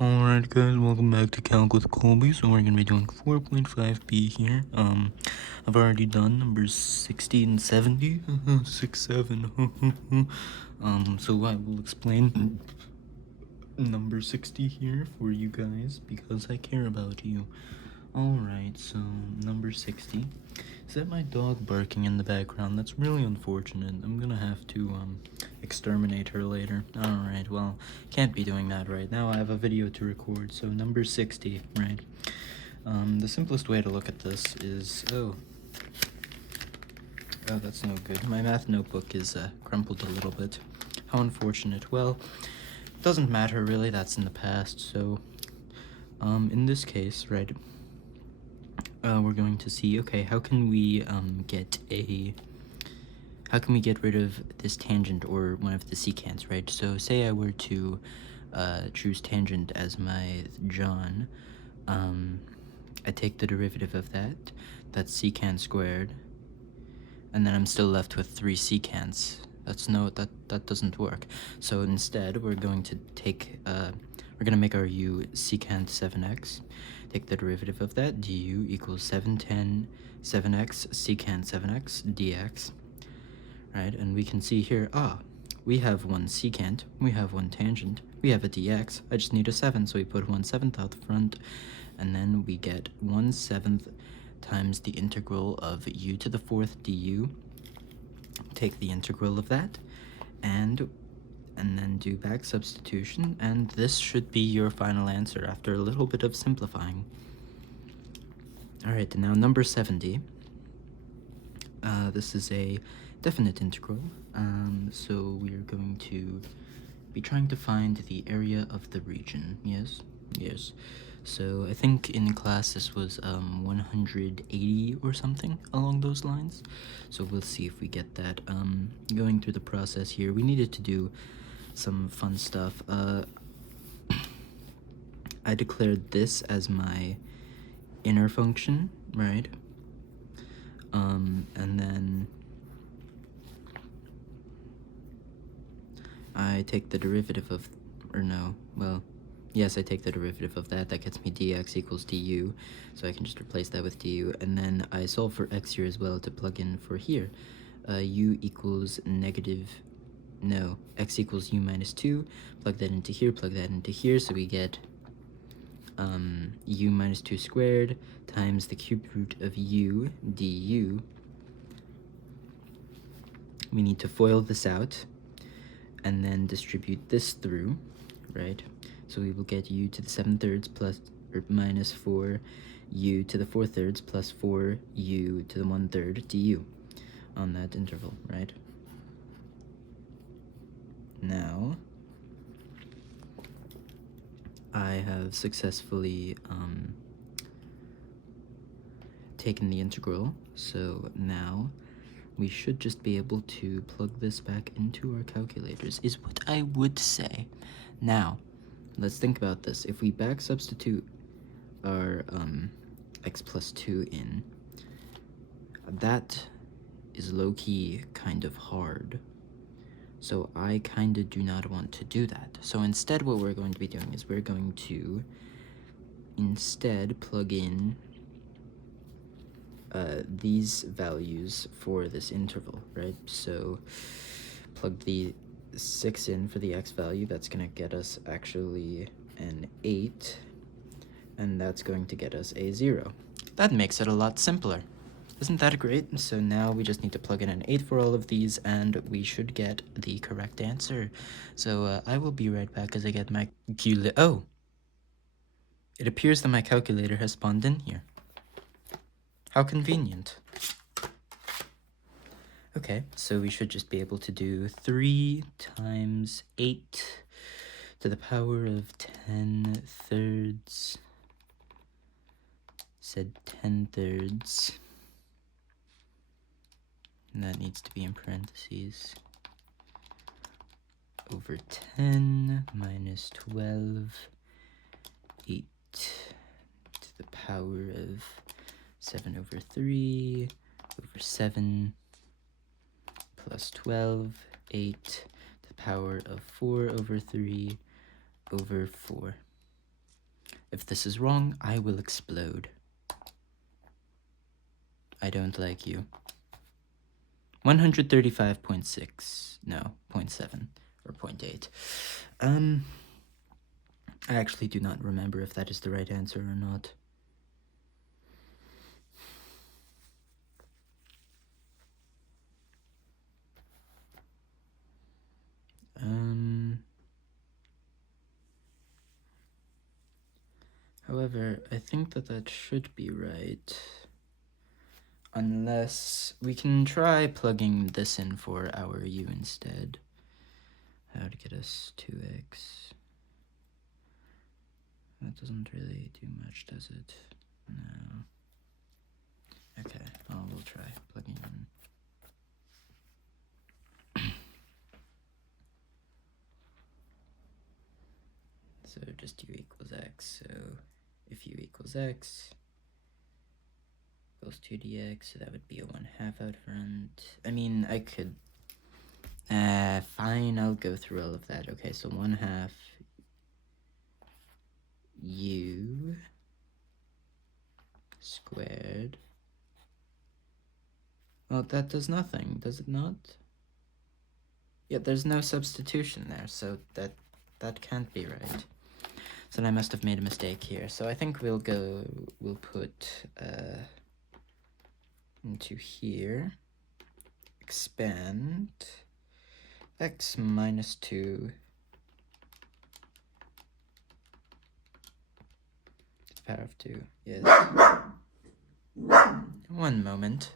Alright guys, welcome back to Calc with Colby. So we're gonna be doing 4.5b here. I've already done numbers 60 and 70. 6, 7. So I will explain number 60 here for you guys because I care about you. Alright, so number 60. Is that my dog barking in the background? That's really unfortunate. I'm gonna have to exterminate her later. Alright, well, can't be doing that right now. I have a video to record, so number 60, right? The simplest way to look at this is, oh, that's no good. My math notebook is crumpled a little bit. How unfortunate. Well, doesn't matter really, that's in the past, so in this case, right, we're going to see, okay, how can we get rid of this tangent or one of the secants, right? So say I were to choose tangent as my John, I take the derivative of that, that's secant squared, and then I'm still left with 3 secants. That doesn't work. So instead, we're going to take, we're gonna make our u secant 7x, take the derivative of that, du equals 7tan 7x secant 7x dx, right? And we can see here, we have one secant, we have one tangent, we have a dx, I just need a 7, so we put 1/7 out the front, and then we get 1/7 times the integral of u to the 4th du, take the integral of that, and then do back substitution, and this should be your final answer after a little bit of simplifying. Alright, now number 70. This is a definite integral, so we are going to be trying to find the area of the region. Yes. So I think in class this was 180 or something along those lines. So we'll see if we get that. Going through the process here, we needed to do some fun stuff. I declared this as my inner function, right? And then I take the derivative of, yes, I take the derivative of that. That gets me dx equals du, so I can just replace that with du, and then I solve for x here as well to plug in for here. U equals x equals u minus 2, plug that into here, so we get u minus 2 squared times the cubed root of u du. We need to FOIL this out, and then distribute this through, right? So we will get u to the 7/3 plus, or minus 4 u to the 4/3 plus 4 u to the 1/3 du on that interval, right? Now, I have successfully taken the integral, so now we should just be able to plug this back into our calculators, is what I would say. Now, let's think about this. If we back substitute our x plus 2 in, that is low-key kind of hard. So I kind of do not want to do that. So instead what we're going to be doing is we're going to instead plug in these values for this interval, right? So plug the 6 in for the x value, that's going to get us actually an 8, and that's going to get us a 0. That makes it a lot simpler. Isn't that great? So now we just need to plug in an 8 for all of these, and we should get the correct answer. So I will be right back as I get my Oh! It appears that my calculator has spawned in here. How convenient. Okay, so we should just be able to do 3 times 8 to the power of 10/3. Said 10/3. And that needs to be in parentheses. Over 10 minus 12, 8 to the power of 7/3 over 7 plus 12, 8 to the power of 4/3 over 4. If this is wrong, I will explode. I don't like you. 135.6. No, 0.7 or 0.8. I actually do not remember if that is the right answer or not. However, I think that should be right. Unless we can try plugging this in for our u instead. How to get us 2x. That doesn't really do much, does it? No. Okay, well, we'll try plugging in. So just u equals x, so if u equals x equals 2dx, so that would be a 1/2 out front. I mean, I could, fine, I'll go through all of that. Okay, so 1/2 u squared. Well, that does nothing, does it not? Yeah, there's no substitution there, so that can't be right. So then I must have made a mistake here. So I think we'll put into here, expand x minus 2 to the power of 2. Yes. One moment.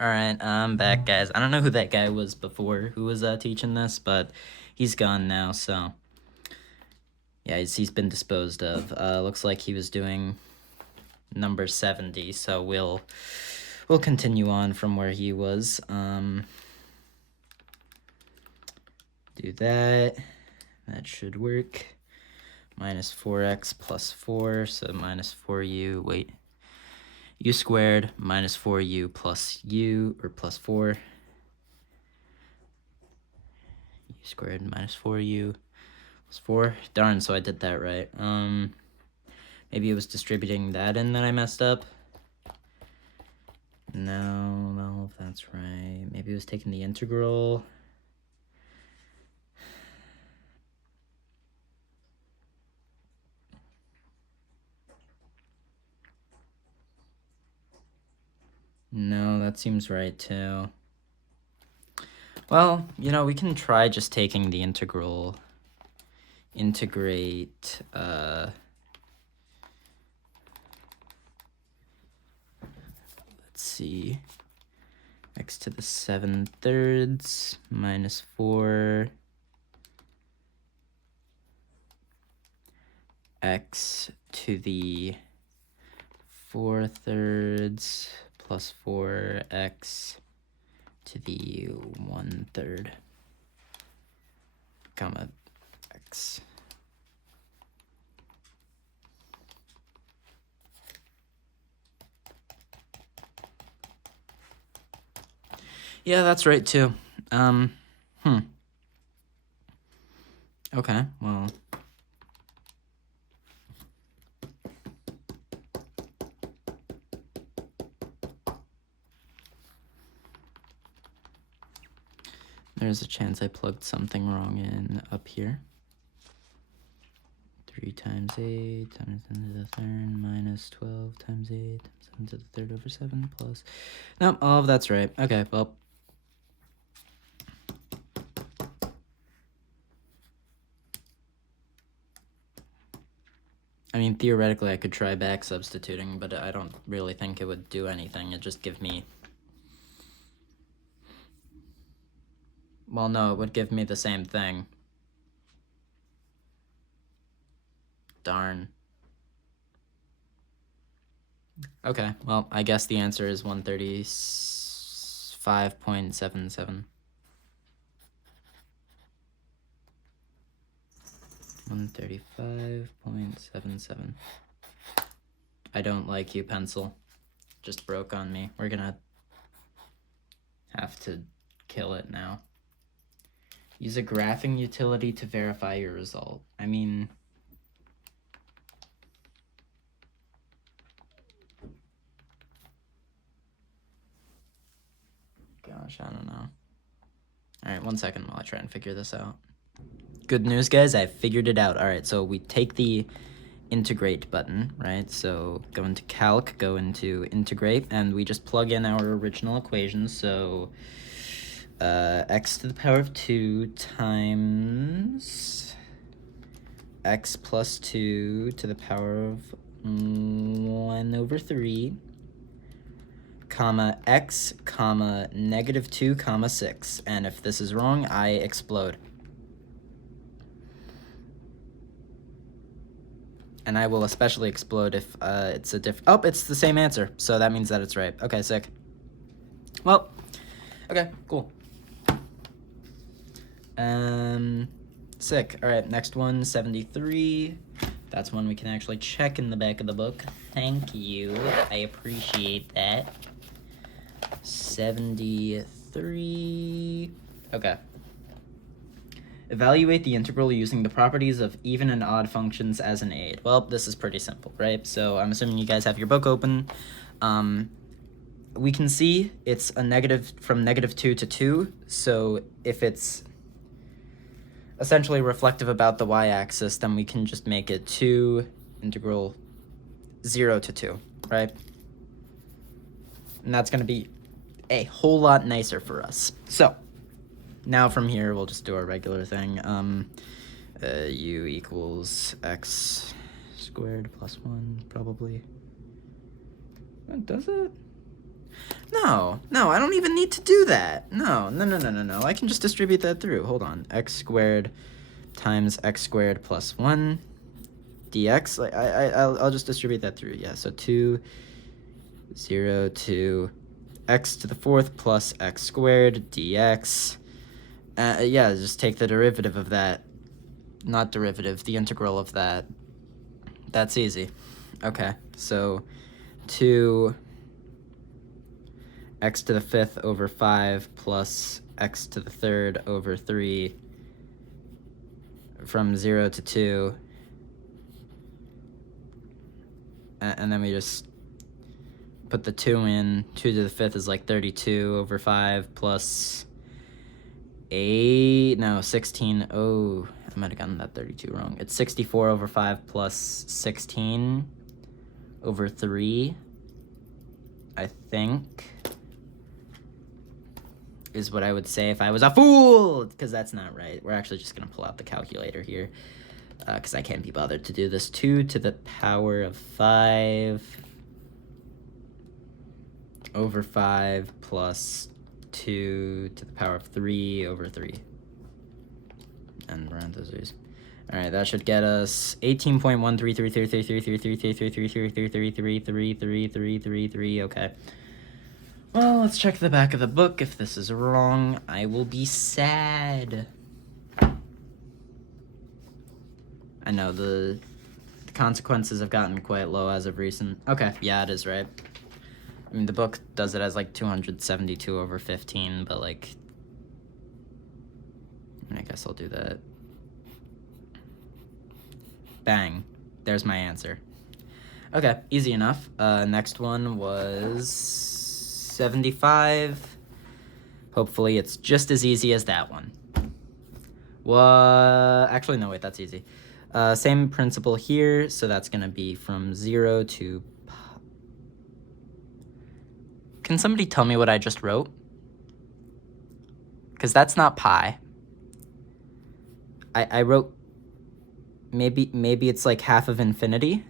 Alright, I'm back, guys. I don't know who that guy was before who was teaching this, but he's gone now, so yeah, he's been disposed of. Looks like he was doing number 70, so we'll continue on from where he was. Do that. That should work. Minus 4x plus 4, so minus 4u, wait. U squared minus 4u plus u, or plus 4. U squared minus 4u plus 4. Darn, so I did that right. Maybe it was distributing that in that I messed up. No, that's right. Maybe it was taking the integral. No, that seems right too. Well, you know, we can try just taking the integral. Integrate, let's see, x to the 7/3 minus 4 x to the 4/3 plus 4x to the 1/3 comma x. Yeah, that's right too. Okay, well. There's a chance I plugged something wrong in up here. 3 times 8 times 10 to the 3rd minus 12 times 8 times 7 to the 3rd over 7 plus... Nope, all of that's right. Okay, well. I mean, theoretically, I could try back substituting, but I don't really think it would do anything. It'd just give me... Well, no, it would give me the same thing. Darn. Okay, well, I guess the answer is 135.77. 135.77. I don't like you, pencil. Just broke on me. We're gonna have to kill it now. Use a graphing utility to verify your result. I mean... I don't know. All right, 1 second while I try and figure this out. Good news, guys, I figured it out. All right, so we take the integrate button, right? So go into calc, go into integrate, and we just plug in our original equation. So x to the power of 2 times x plus 2 to the power of 1 over 3, comma x, comma -2, comma 6. And if this is wrong, I explode. And I will especially explode if it's a oh, it's the same answer. So that means that it's right. Okay, sick. Well, okay, cool. Sick. All right, next one, 73. That's one we can actually check in the back of the book. Thank you. I appreciate that. 73. Okay. Evaluate the integral using the properties of even and odd functions as an aid. Well, this is pretty simple, right? So I'm assuming you guys have your book open. We can see it's a negative from -2 to 2. So if it's essentially reflective about the y-axis, then we can just make it 2 integral 0 to 2, right? And that's going to be a whole lot nicer for us. So now from here, we'll just do our regular thing. U equals x squared plus 1, probably. Does it? No, I don't even need to do that. No. I can just distribute that through. Hold on. X squared times x squared plus 1 dx. Like I'll just distribute that through. Yeah, so 2, 0 to x to the 4th plus x squared dx. Yeah, just take the derivative of that. Not derivative, the integral of that. That's easy. Okay, so 2 x to the 5th over 5 plus x to the 3rd over 3 from 0 to 2. And then we just put the 2 in. 2 to the 5th is like 32 over 5 plus 16. Oh, I might have gotten that 32 wrong. It's 64 over 5 plus 16 over 3, I think, is what I would say if I was a fool, because that's not right. We're actually just going to pull out the calculator here, because I can't be bothered to do this. 2 to the power of 5 over 5 plus 2 to the power of 3 over 3. And parentheses. All right, that should get us 18.1333333333333333333. Okay. Well, let's check the back of the book. If this is wrong, I will be sad. I know the consequences have gotten quite low as of recent. Okay, yeah, it is right. I mean, the book does it as like 272 over 15, but like, I guess I'll do that. Bang. There's my answer. Okay, easy enough. Next one was 75. Hopefully it's just as easy as that one. Actually, no, wait, that's easy. Same principle here, so that's going to be from 0 to... Can somebody tell me what I just wrote? Because that's not pi. I wrote... Maybe it's like half of infinity.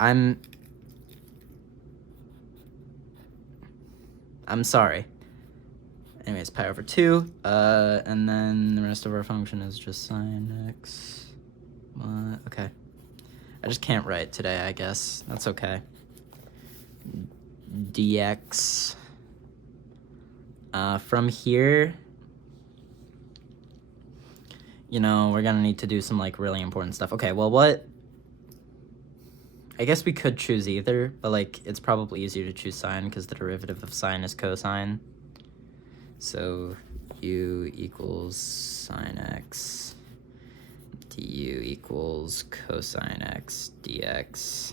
I'm sorry. Anyways, pi over 2. And then the rest of our function is just sine x. Okay. I just can't write today, I guess. That's okay. Dx. From here, you know, we're gonna need to do some, like, really important stuff. Okay, well, what... I guess we could choose either, but, like, it's probably easier to choose sine because the derivative of sine is cosine. So, u equals sine x, du equals cosine x dx.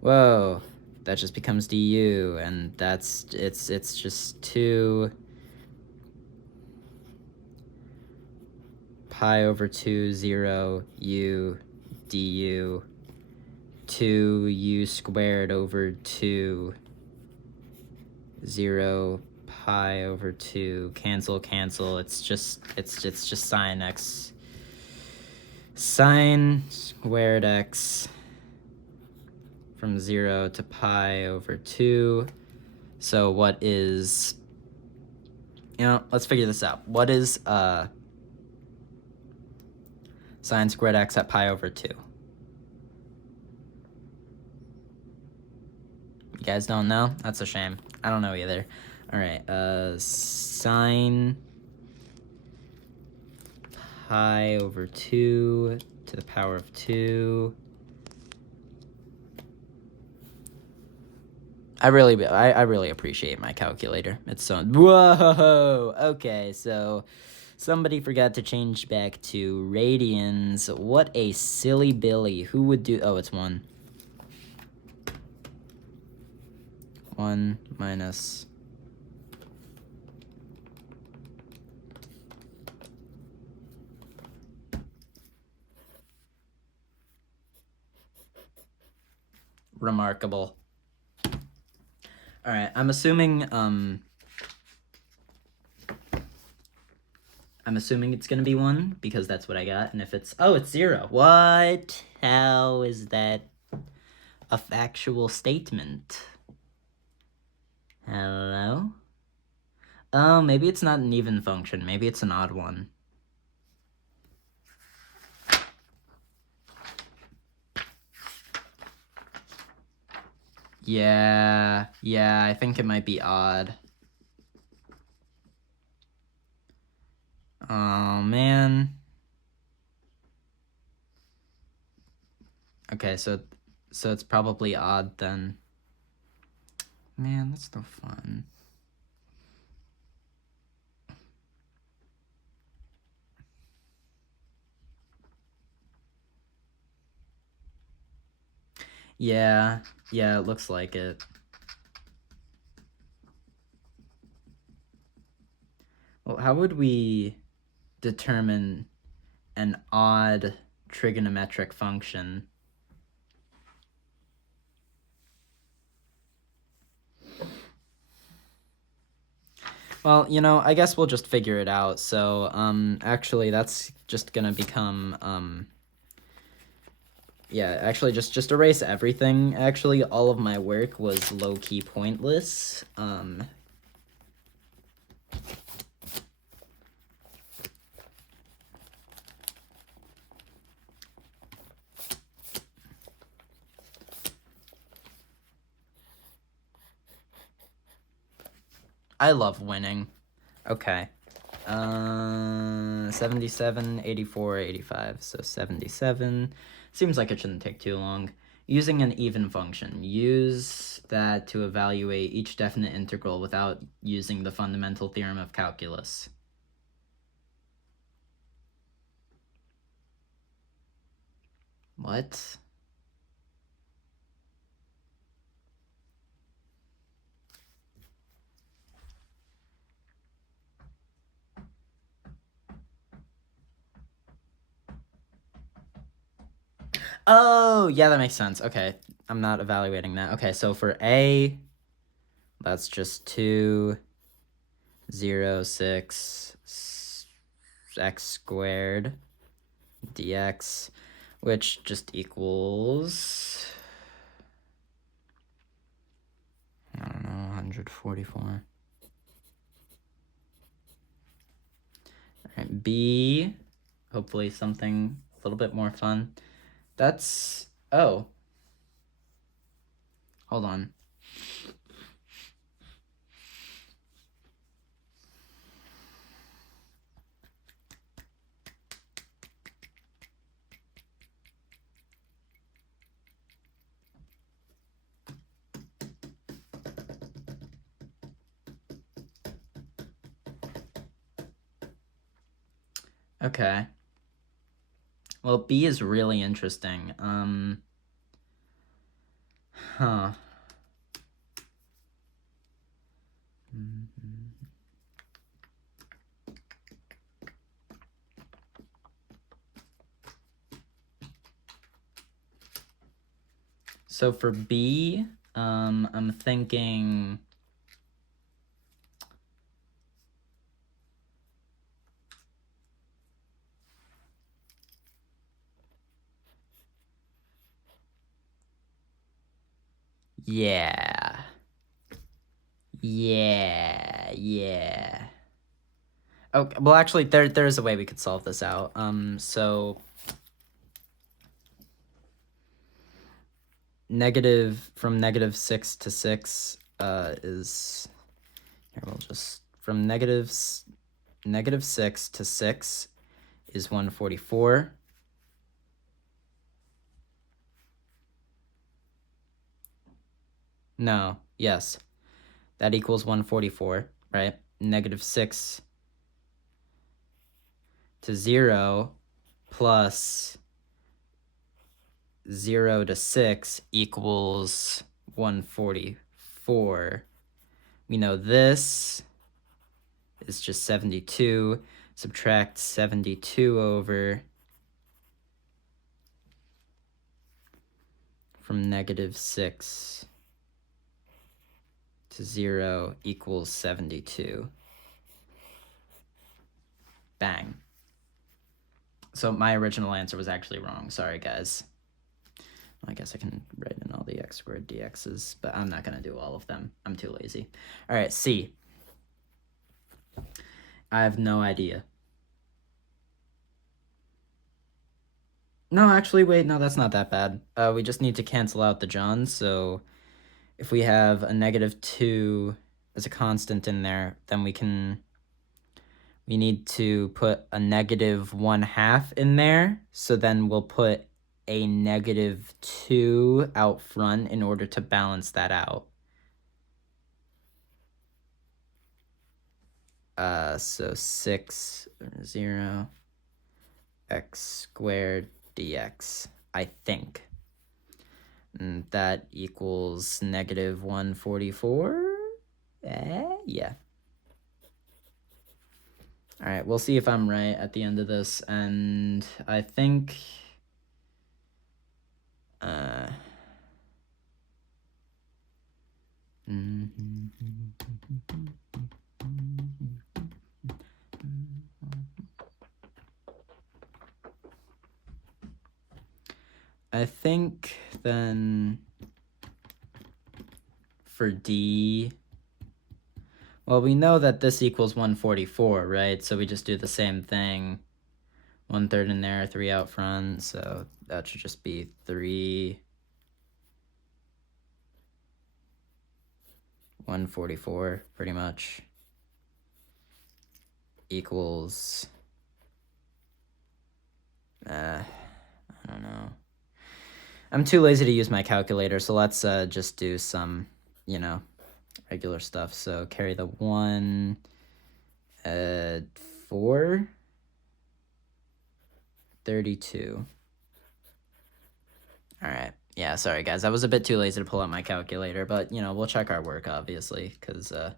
Whoa. that just becomes du, and it's just 2 pi over 2 0 u du 2 u squared over 2 0 pi over 2 cancel. It's just sine x, sine squared x from 0 to pi over 2. So what is, let's figure this out. What is sine squared x at pi over 2? You guys don't know? That's a shame. I don't know either. All right, sine pi over 2 to the power of 2. I really appreciate my calculator. It's so, whoa, okay, so somebody forgot to change back to radians. What a silly Billy. Who would do, oh, it's 1. 1 minus remarkable. All right, I'm assuming it's gonna be 1 because that's what I got, and if it's, oh, it's 0. What? How is that a factual statement? Hello? Oh, maybe it's not an even function. Maybe it's an odd one. Yeah, I think it might be odd. Oh, man. Okay, so it's probably odd then. Man, that's no fun. Yeah, it looks like it. Well, how would we determine an odd trigonometric function? Well, I guess we'll just figure it out. So, actually, that's just gonna become, yeah, actually, just erase everything. Actually, all of my work was low-key pointless. I love winning. Okay. 77, 84, 85. So 77. Seems like it shouldn't take too long. Using an even function. Use that to evaluate each definite integral without using the fundamental theorem of calculus. What? Oh, yeah, that makes sense. Okay, I'm not evaluating that. Okay, so for A, that's just 2, 0, 6, x squared dx, which just equals, I don't know, 144. All right, B, hopefully something a little bit more fun. That's, oh, hold on. Okay. Well, B is really interesting. Huh. So for B, I'm thinking... Yeah. Okay, well, actually, there's a way we could solve this out. So from -6 to 6 is... Here, we'll just... From -6 to 6 is 144. No, yes. That equals 144, right? -6 to 0 plus 0 to 6 equals 144. We know this is just 72. Subtract 72 over from -6 to 0 equals 72. Bang. So my original answer was actually wrong. Sorry, guys. I guess I can write in all the x squared dx's, but I'm not going to do all of them. I'm too lazy. All right, C. I have no idea. No, actually, wait, no, that's not that bad. We just need to cancel out the Johns, so if we have a -2 as a constant in there, then we need to put a -1/2 in there, so then we'll put a -2 out front in order to balance that out. So 6, 0, x squared dx, I think. And that equals -144? Yeah. All right, we'll see if I'm right at the end of this, and I think... I think then for D, well, we know that this equals 144, right? So we just do the same thing. 1/3 in there, 3 out front, so that should just be 3. 144, pretty much, equals... I don't know. I'm too lazy to use my calculator, so let's just do some, regular stuff. So carry the 1, 4, 32. All right. Yeah, sorry, guys. I was a bit too lazy to pull out my calculator, but, we'll check our work, obviously, because... All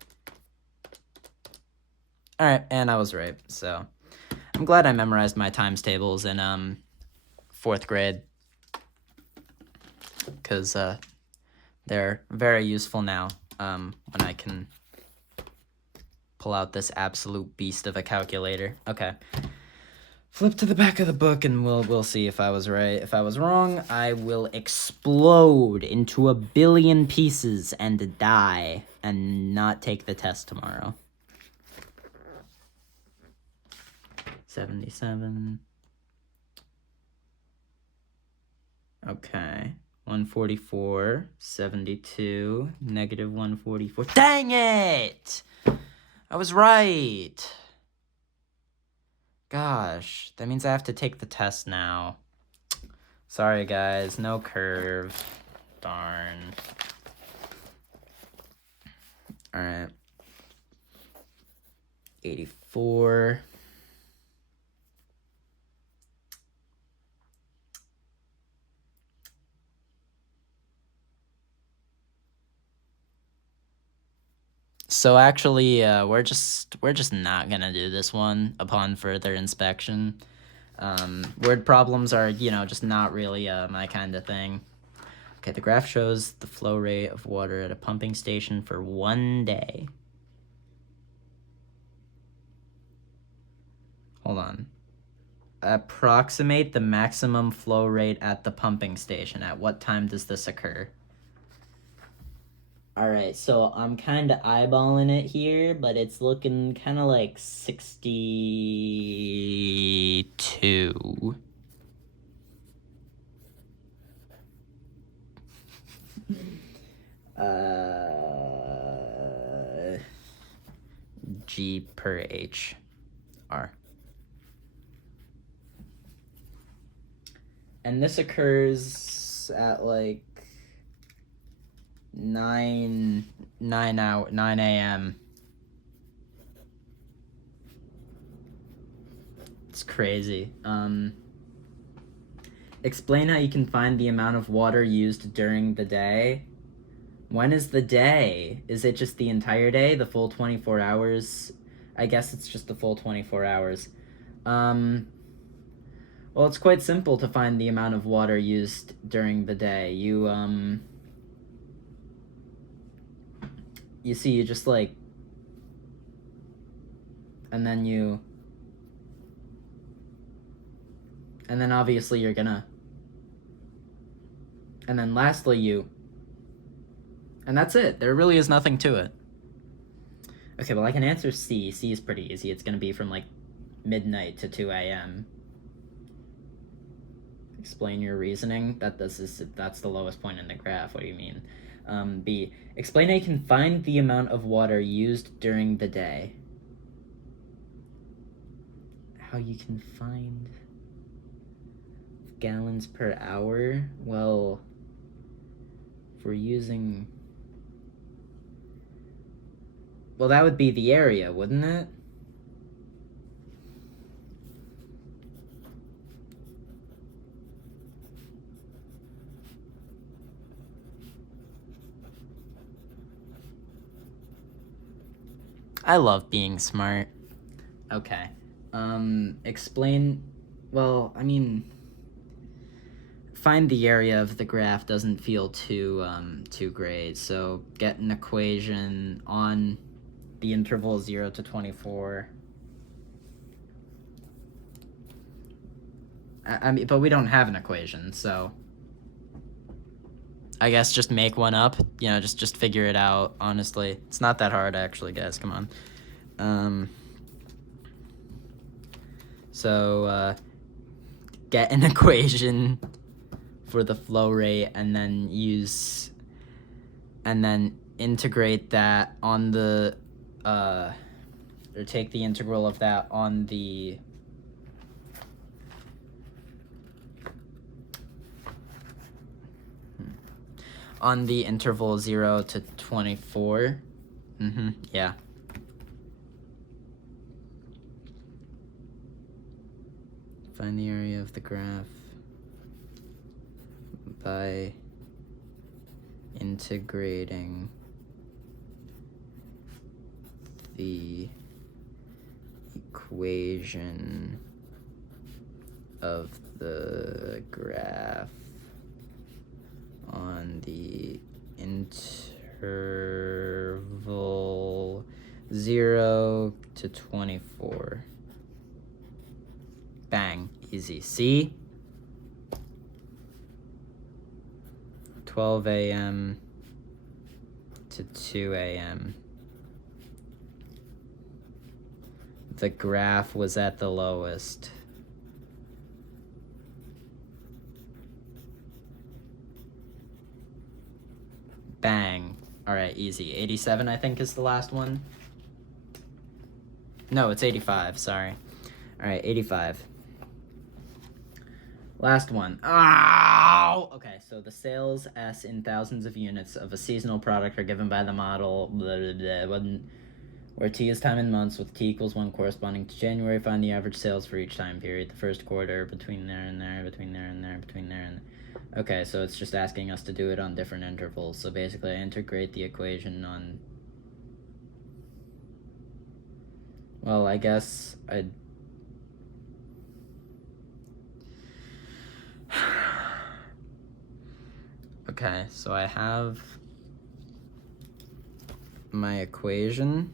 right, and I was right, so... I'm glad I memorized my times tables in 4th grade, because they're very useful now when I can pull out this absolute beast of a calculator. Okay. Flip to the back of the book and we'll see if I was right. If I was wrong, I will explode into a billion pieces and die and not take the test tomorrow. 77. Okay. 144, 72, -144. Dang it! I was right. Gosh, that means I have to take the test now. Sorry, guys, no curve. Darn. All right. 84. So actually, we're just not gonna do this one upon further inspection. Word problems are, just not really my kind of thing. Okay, the graph shows the flow rate of water at a pumping station for 1 day. Hold on. Approximate the maximum flow rate at the pumping station. At what time does this occur? Alright, so I'm kind of eyeballing it here, but it's looking kind of like 62. G per H R. And this occurs at like 9 a.m. It's crazy. Explain how you can find the amount of water used during the day. When is the day? Is it just the entire day? The full 24 hours? I guess it's just the full 24 hours. Well, it's quite simple to find the amount of water used during the day. You see, you just like, and then obviously you're gonna, and then lastly and that's it. There really is nothing to it. Okay, well, I can answer C. C is pretty easy. It's gonna be from like midnight to 2 a.m. Explain your reasoning. That's the lowest point in the graph. What do you mean? B. Explain how you can find the amount of water used during the day. How you can find gallons per hour? Well, if we're using... Well, that would be the area, wouldn't it? I love being smart. Okay. Explain... Well, I mean... Find the area of the graph doesn't feel too great, so get an equation on the interval 0 to 24. I mean, but we don't have an equation, so... I guess just make one up, just figure it out, honestly. It's not that hard, actually, guys, come on. So, get an equation for the flow rate, and then integrate that on the, or take the integral of that on the, interval 0 to 24. Yeah. Find the area of the graph by integrating the equation of the graph on the interval 0 to 24. Bang, easy. See? 12 a.m. to 2 a.m. The graph was at the lowest. Bang. Alright, easy. 87, I think, is the last one. No, it's 85, sorry. Alright, 85. Last one. Ow! Okay, so the sales S in thousands of units of a seasonal product are given by the model, blah, blah, blah, where T is time in months, with T equals 1 corresponding to January. Find the average sales for each time period. The first quarter, between there and there, between there and there, between there and there. Okay, so it's just asking us to do it on different intervals. So basically, I integrate the equation on Well, I guess I'd... Okay, so I have my equation.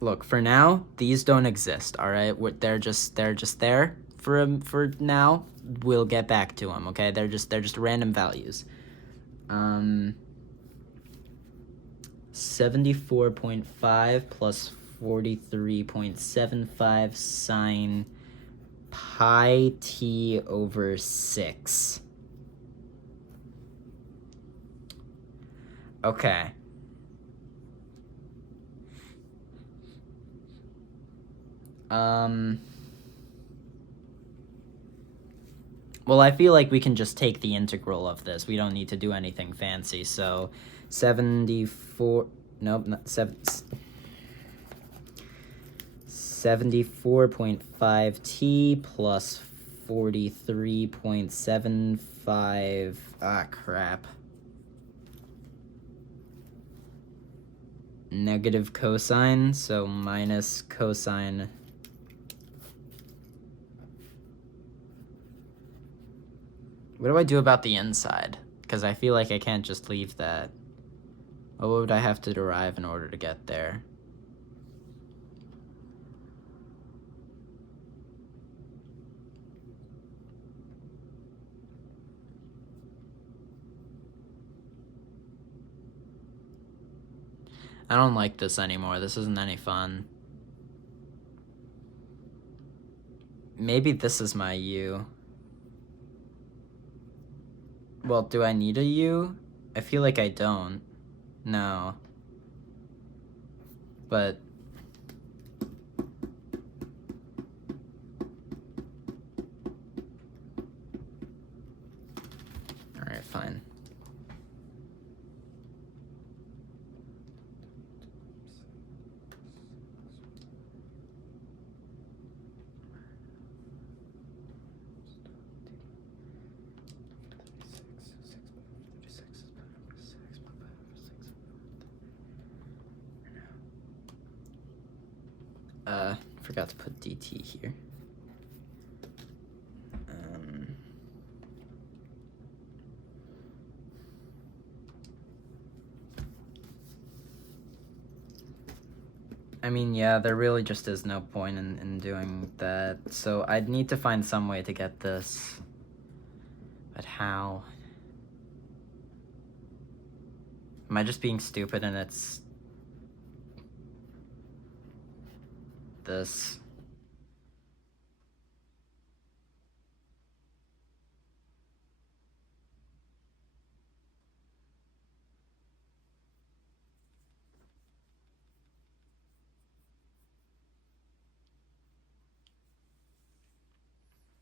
Look, for now, these don't exist, all right? They're just there for now. We'll get back to them, okay? They're just random values. 74.5 plus 43.75 sine pi t over 6. Okay. Well, I feel like we can just take the integral of this. We don't need to do anything fancy. So 74, nope, not 74.5t plus 43.75, crap. Negative cosine, so minus cosine. What do I do about the inside? Because I feel like I can't just leave that. What would I have to derive in order to get there? I don't like this anymore. This isn't any fun. Maybe this is my u. Well, do I need a u? I feel like I don't. No. But... Alright, fine. Forgot to put dt here. I mean, yeah, there really just is no point in doing that. So I'd need to find some way to get this. But how? Am I just being stupid and it's this?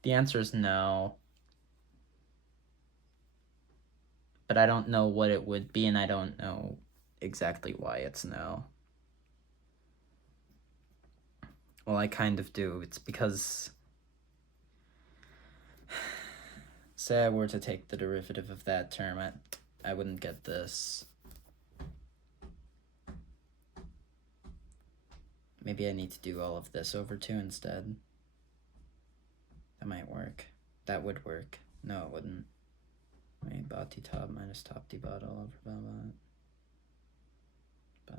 The answer is no. But I don't know what it would be, and I don't know exactly why it's no. Well, I kind of do. It's because... Say I were to take the derivative of that term, I wouldn't get this. Maybe I need to do all of this over 2 instead. That might work. That would work. No, it wouldn't. Wait, bot t top minus top d bot all over bot bot. Bot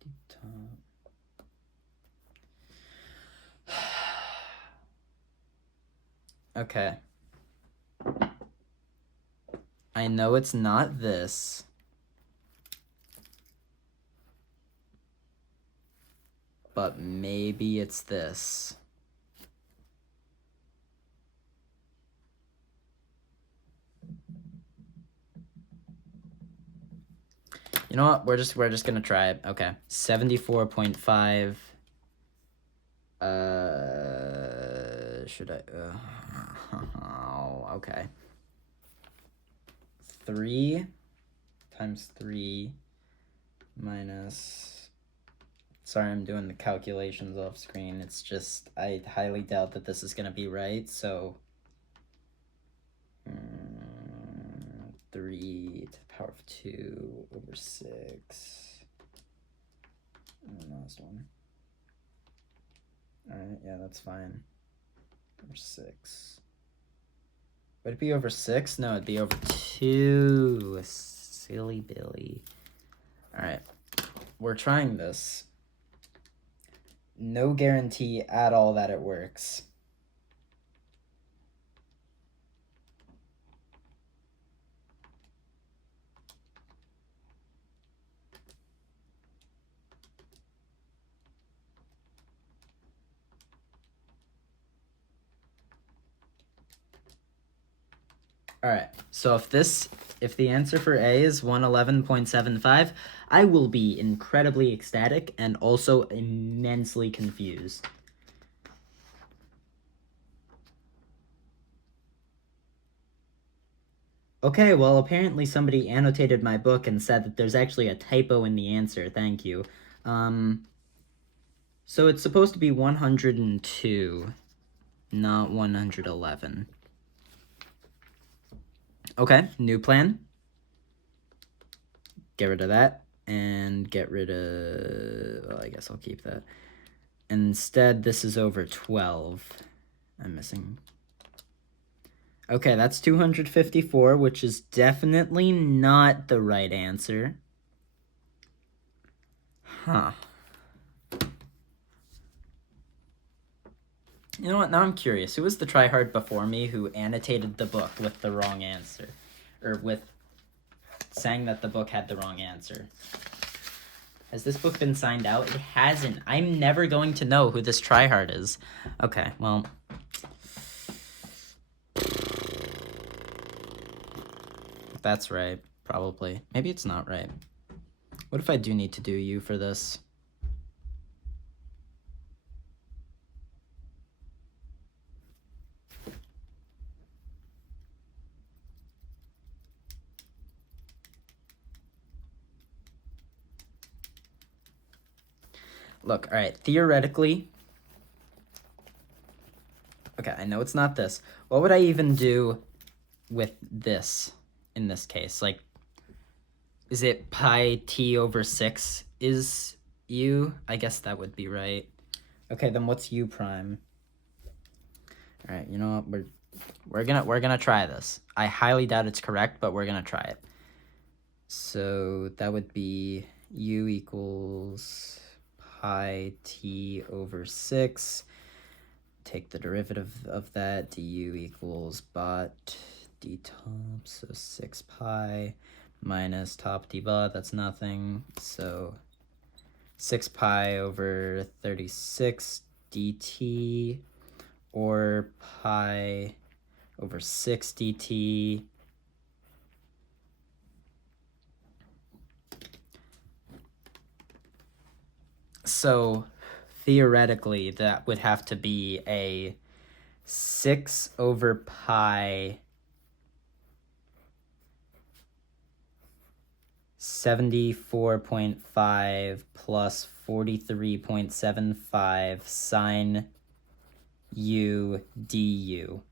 d top. Okay. I know it's not this. But maybe it's this. You know what? We're just gonna try it. Okay. 74.5. Should I? Oh, okay. 3 times 3 minus... Sorry, I'm doing the calculations off screen. It's just, I highly doubt that this is gonna be right, so... 3 to the power of 2 over 6. And the last one. Alright, yeah, that's fine. Over 6. Would it be over 6? No, it'd be over 2. Silly Billy. Alright, we're trying this. No guarantee at all that it works. All right, so if the answer for A is 111.75, I will be incredibly ecstatic and also immensely confused. Okay, well, apparently somebody annotated my book and said that there's actually a typo in the answer. Thank you. So it's supposed to be 102, not 111. Okay, new plan. Get rid of that, and get rid of... Well, I guess I'll keep that. Instead, this is over 12. I'm missing... Okay, that's 254, which is definitely not the right answer. Huh. You know what, now I'm curious. Who was the tryhard before me who annotated the book with the wrong answer? Or with saying that the book had the wrong answer? Has this book been signed out? It hasn't. I'm never going to know who this tryhard is. Okay, well... That's right, probably. Maybe it's not right. What if I do need to do U for this? Look, all right, theoretically... Okay, I know it's not this. What would I even do with this in this case? Like, is it pi t over 6 is U? I guess that would be right. Okay, then what's U prime? All right, you know what? We're gonna try this. I highly doubt it's correct, but we're gonna try it. So that would be U equals pi t over 6. Take the derivative of that. Du equals bot d top, so 6 pi minus top d bot, that's nothing. So 6 pi over 36 dt, or pi over 6 dt. So theoretically, that would have to be a 6 over pi 74.5 plus 43.75 sine u du.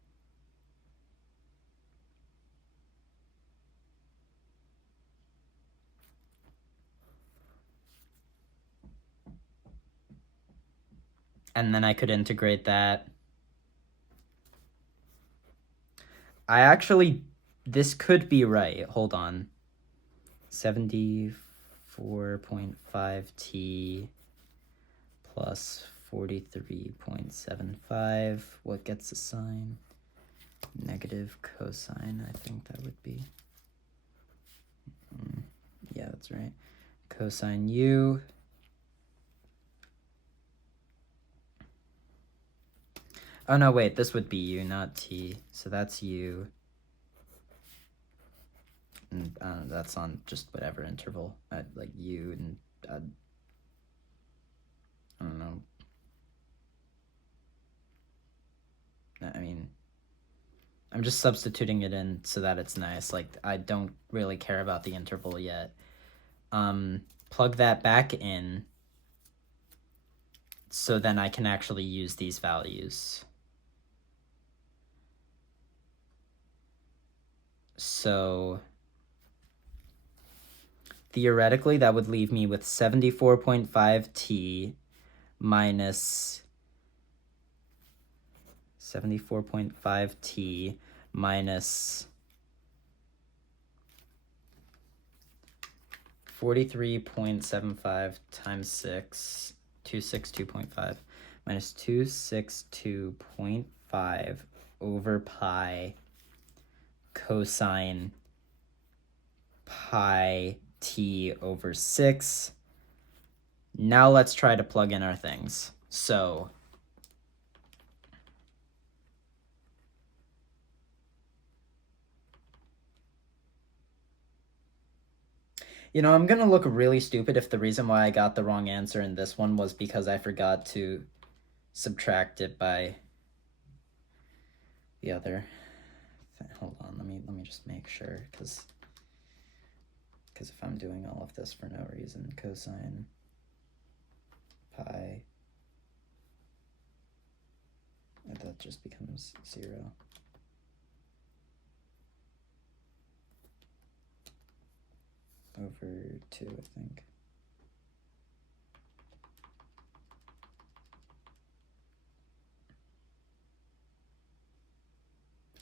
And then I could integrate that. This could be right. Hold on. 74.5t plus 43.75. What gets the sign? Negative cosine, I think that would be. Yeah, that's right. Cosine u. Oh, no, wait, this would be u, not t. So that's u. And that's on just whatever interval. Like u and I don't know. I mean, I'm just substituting it in so that it's nice. Like, I don't really care about the interval yet. Plug that back in so then I can actually use these values. So theoretically, that would leave me with 74.5t minus 74.5t minus 43.75 times 6, 262.5 minus 262.5 over pi cosine pi t over 6. Now let's try to plug in our things. So I'm gonna look really stupid if the reason why I got the wrong answer in this one was because I forgot to subtract it by the other. Hold on, let me just make sure, because if I'm doing all of this for no reason, cosine pi, that just becomes 0. Over 2, I think.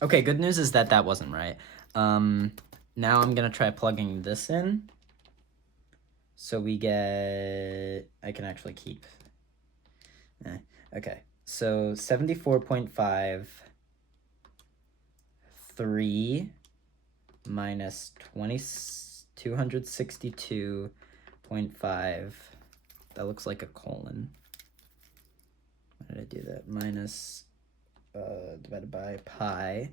Okay, good news is that wasn't right. Now I'm gonna try plugging this in. So we get, I can actually keep, okay. So 74.5, 3 minus 262.5, that looks like a colon. Why did I do that? Minus, divided by pi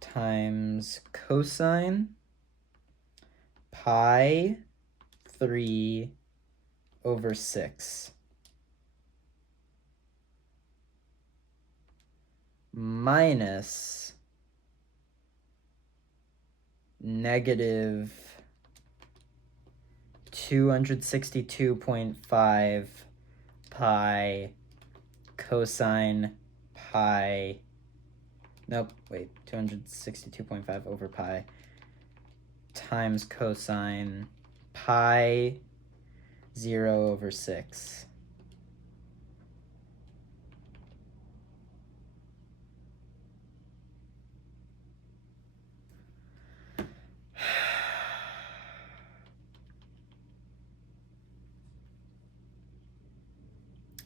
times cosine pi 3 over 6 minus negative 262.5 pi cosine pi, nope, wait, 262.5 over pi times cosine pi 0 over 6.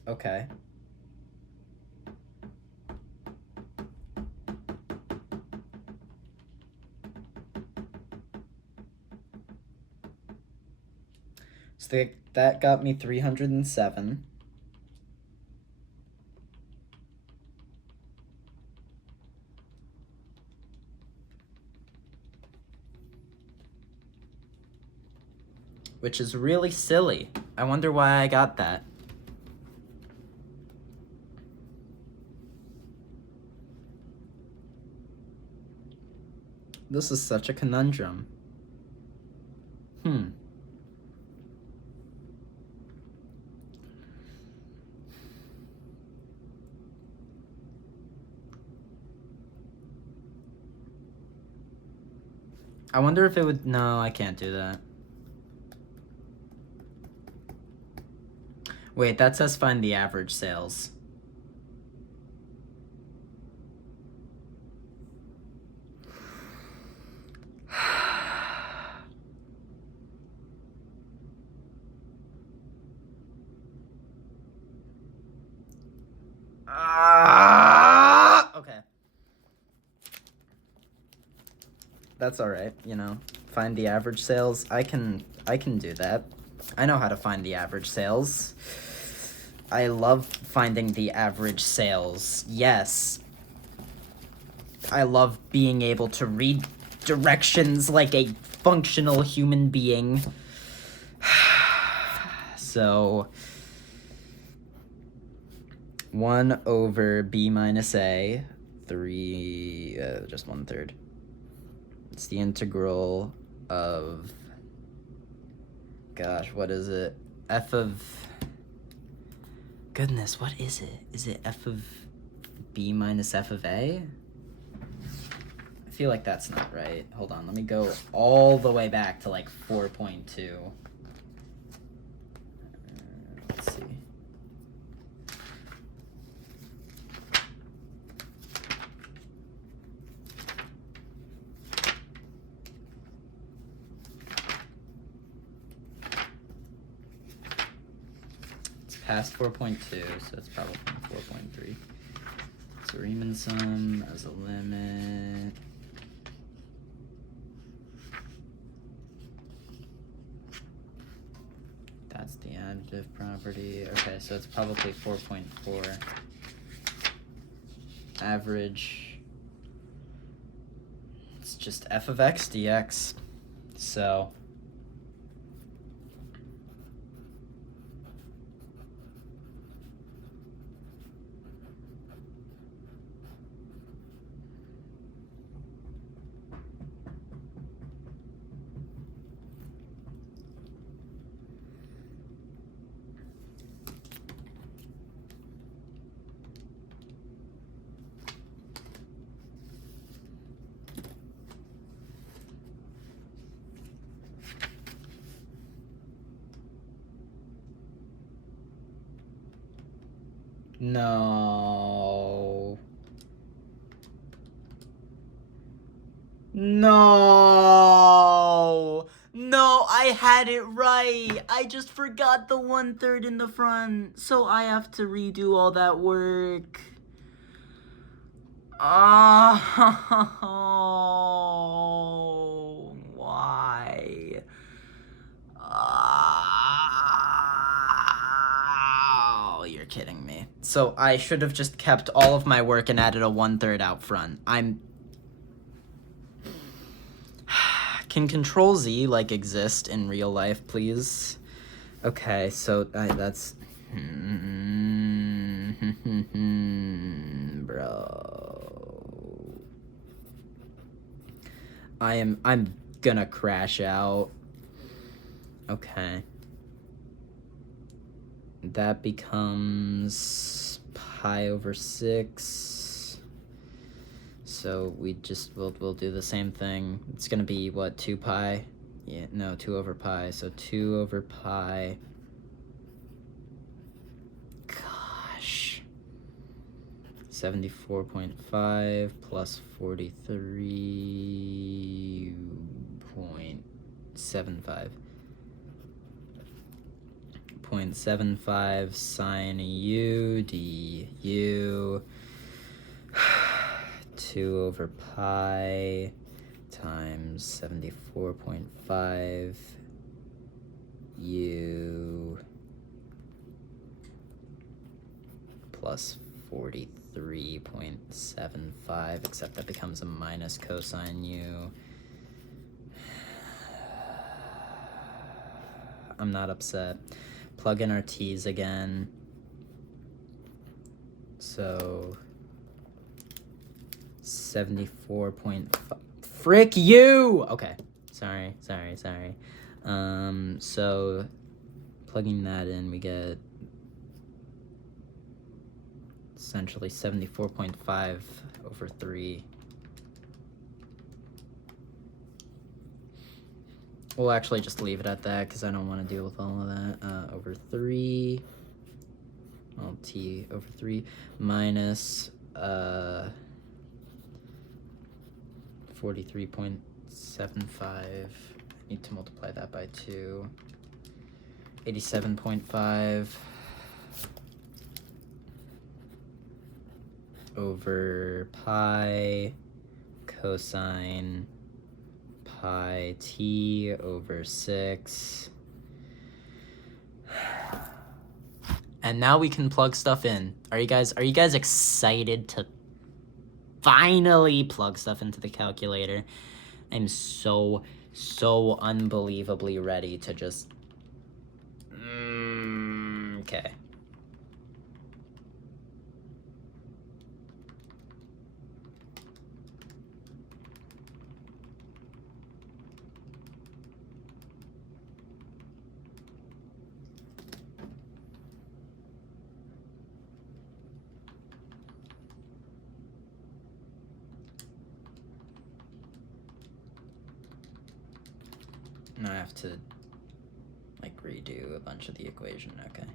Okay. So that got me 307. Which is really silly. I wonder why I got that. This is such a conundrum. I wonder if it would, no, I can't do that. Wait, that says find the average sales. Okay. That's all right, find the average sales. I can do that. I know how to find the average sales. I love finding the average sales. Yes. I love being able to read directions like a functional human being. So 1 over b minus a, 3, just 1/3. It's the integral of, gosh, what is it? F of, goodness, what is it? Is it f of b minus f of a? I feel like that's not right. Hold on, let me go all the way back to like 4.2. Let's see. It's past 4.2, so it's probably 4.3. So Riemann sum as a limit. That's the additive property. Okay, so it's probably 4.4. Average. It's just f of x dx. So no. No! No, I had it right. I just forgot the 1/3 in the front, so I have to redo all that work. Oh, why? Oh, you're kidding me. So I should have just kept all of my work and added a 1/3 out front. Can Control Z, like, exist in real life, please? Okay, so that's... Bro... I'm gonna crash out. Okay. That becomes pi over 6. So we'll do the same thing. It's gonna be what, 2 pi? Yeah, no, 2 over pi. So 2 over pi. Gosh. 74.5 plus 43.75. 0.75 sine u du. 2 over pi times 74.5 u plus 43.75, except that becomes a minus cosine u. I'm not upset. Plug in our t's again. So 74.5. Frick you! Okay. Sorry. So plugging that in, we get essentially 74.5 over 3. We'll actually just leave it at that because I don't want to deal with all of that. Over 3. Well, t over 3 minus 43.75. I need to multiply that by 2. 87.5 over pi cosine pi t over 6. And now we can plug stuff in. Are you guys excited to finally plug stuff into the calculator? I'm so unbelievably ready to just... Okay. Now I have to like redo a bunch of the equation. Okay.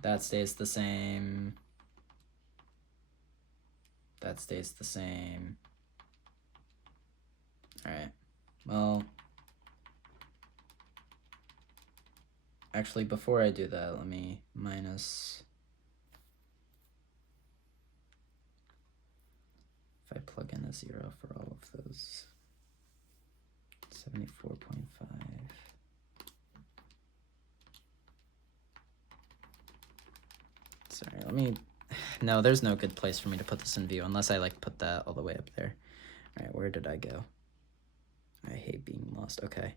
That stays the same. That stays the same. Alright. Well, actually, before I do that, let me minus. If I plug in a 0 for all of those, 74.5. Sorry, let me. No, there's no good place for me to put this in view unless I like put that all the way up there. All right, where did I go? I hate being lost. Okay.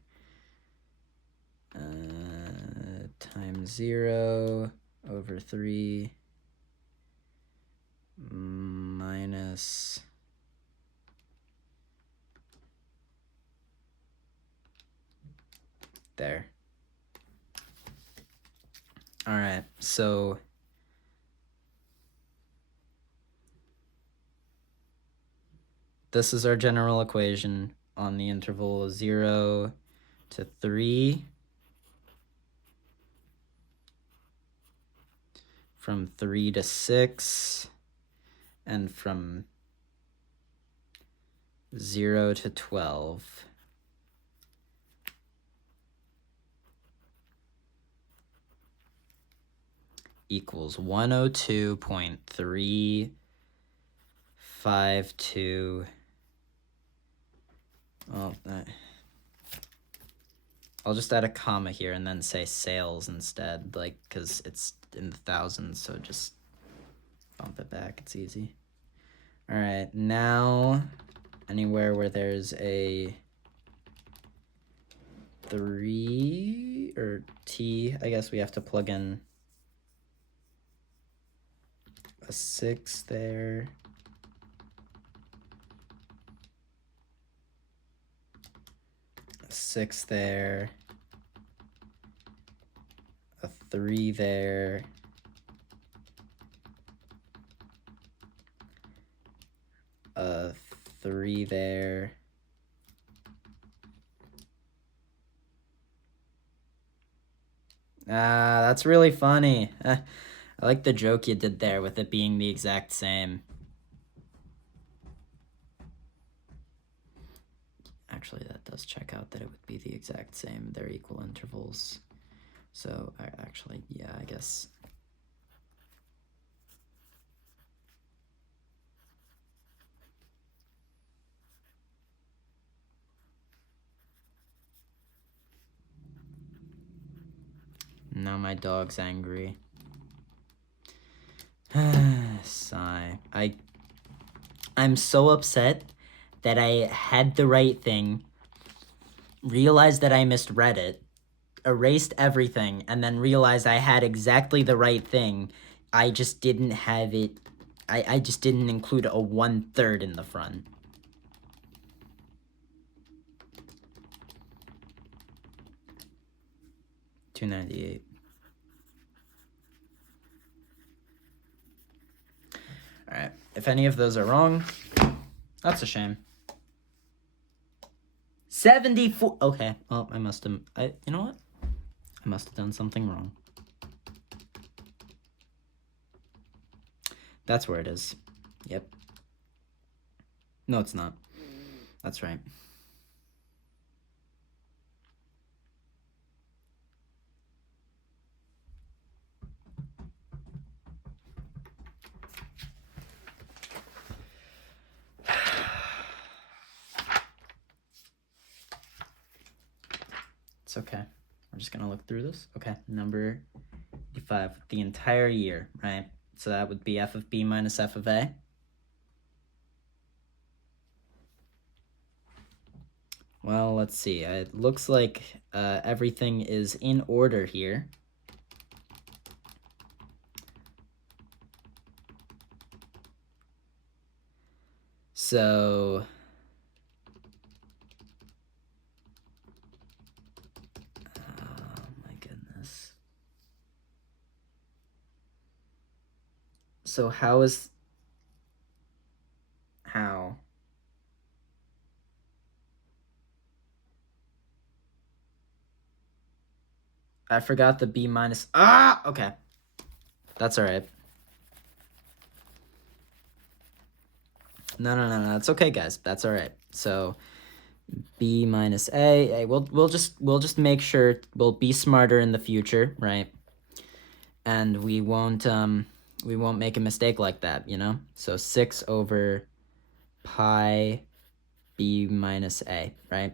Times 0 over 3 minus there. All right, so this is our general equation on the interval 0 to 3. From 3 to 6, and from 0 to 12. Equals 102.352. Oh, I'll just add a comma here and then say sales instead, like, because it's in the thousands, so just bump it back. It's easy. All right, now anywhere where there's a 3 or t, I guess we have to plug in a 6 there. A 6 there. A 3 there. A 3 there. Ah, that's really funny. I like the joke you did there with it being the exact same. Actually, that does check out that it would be the exact same. They're equal intervals. So, actually, yeah, I guess. Now my dog's angry. Sigh. I'm so upset that I had the right thing, realized that I misread it, erased everything, and then realized I had exactly the right thing. I just didn't have it. I just didn't include a 1/3 in the front. $298. All right. If any of those are wrong, that's a shame. 74. Okay. Well, I must have. You know what? I must have done something wrong. That's where it is. Yep. No, it's not. That's right. It's okay. We're just gonna look through this. Okay, number 5, the entire year, right? So that would be f of b minus f of a. Well, let's see. It looks like everything is in order here. So oh my goodness. So how? I forgot the b minus. Ah, okay. That's all right. No. That's okay, guys. That's all right. So b minus a. We'll just make sure we'll be smarter in the future, right? And we won't make a mistake like that, you know? So 6 over pi b minus a, right?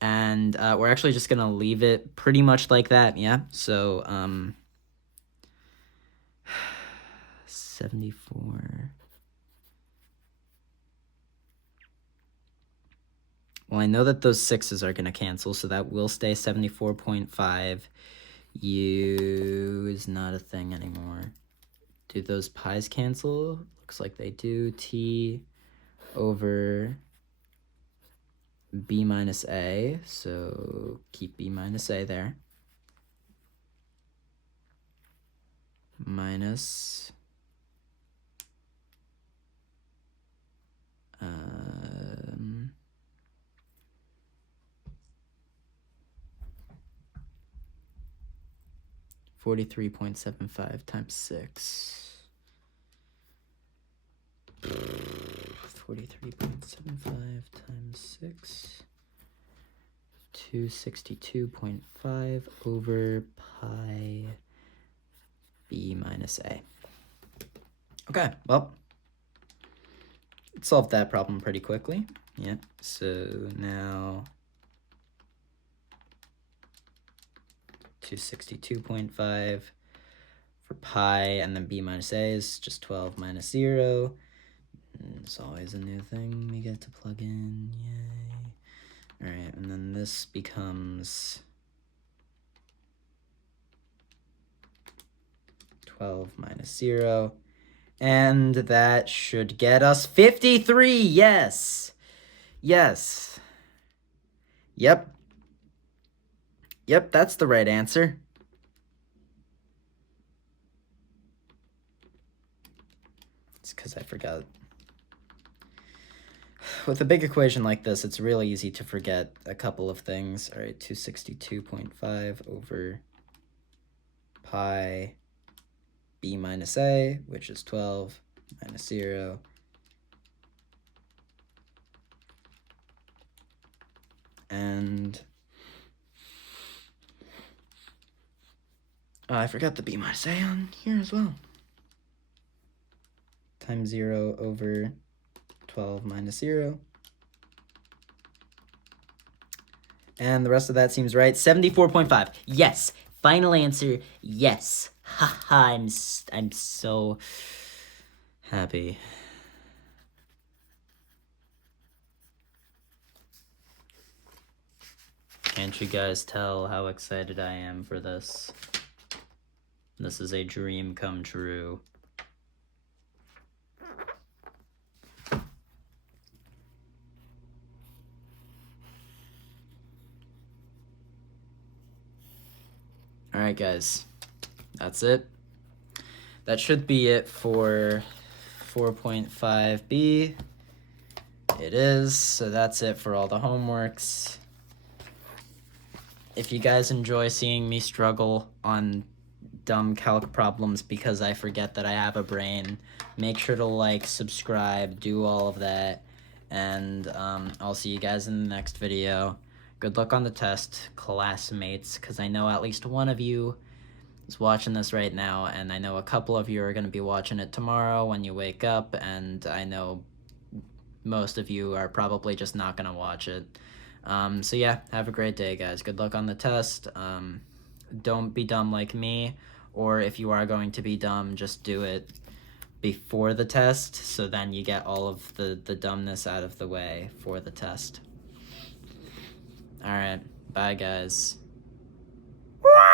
And we're actually just gonna leave it pretty much like that, yeah? So 74. Well, I know that those 6's are gonna cancel, so that will stay 74.5. U is not a thing anymore. Do those pi's cancel? Looks like they do. T over b minus a, so keep b minus a there. Minus 43.75 times 6. 43.75 times 6. 262.5 over pi b minus a. Okay, well, solved that problem pretty quickly. Yeah, so now 262.5 for pi, and then b minus a is just 12 minus 0. And it's always a new thing we get to plug in. Yay. All right, and then this becomes 12 minus 0. And that should get us 53. Yes. Yes. Yep. Yep, that's the right answer. It's because I forgot. With a big equation like this, it's really easy to forget a couple of things. All right, 262.5 over pi b minus a, which is 12 minus 0. And I forgot the b minus a on here as well. Times 0 over 12 minus 0. And the rest of that seems right. 74.5. Yes. Final answer. Yes. Haha, I'm so happy. Can't you guys tell how excited I am for this? This is a dream come true. Alright guys, that's it. That should be it for 4.5b. It is, so that's it for all the homeworks. If you guys enjoy seeing me struggle on dumb calc problems because I forget that I have a brain, make sure to like, subscribe, do all of that, and I'll see you guys in the next video. Good luck on the test, classmates, because I know at least one of you is watching this right now, and I know a couple of you are going to be watching it tomorrow when you wake up, and I know most of you are probably just not going to watch it. So yeah, have a great day, guys. Good luck on the test. Don't be dumb like me, or if you are going to be dumb, just do it before the test, so then you get all of the dumbness out of the way for the test. Alright, bye guys.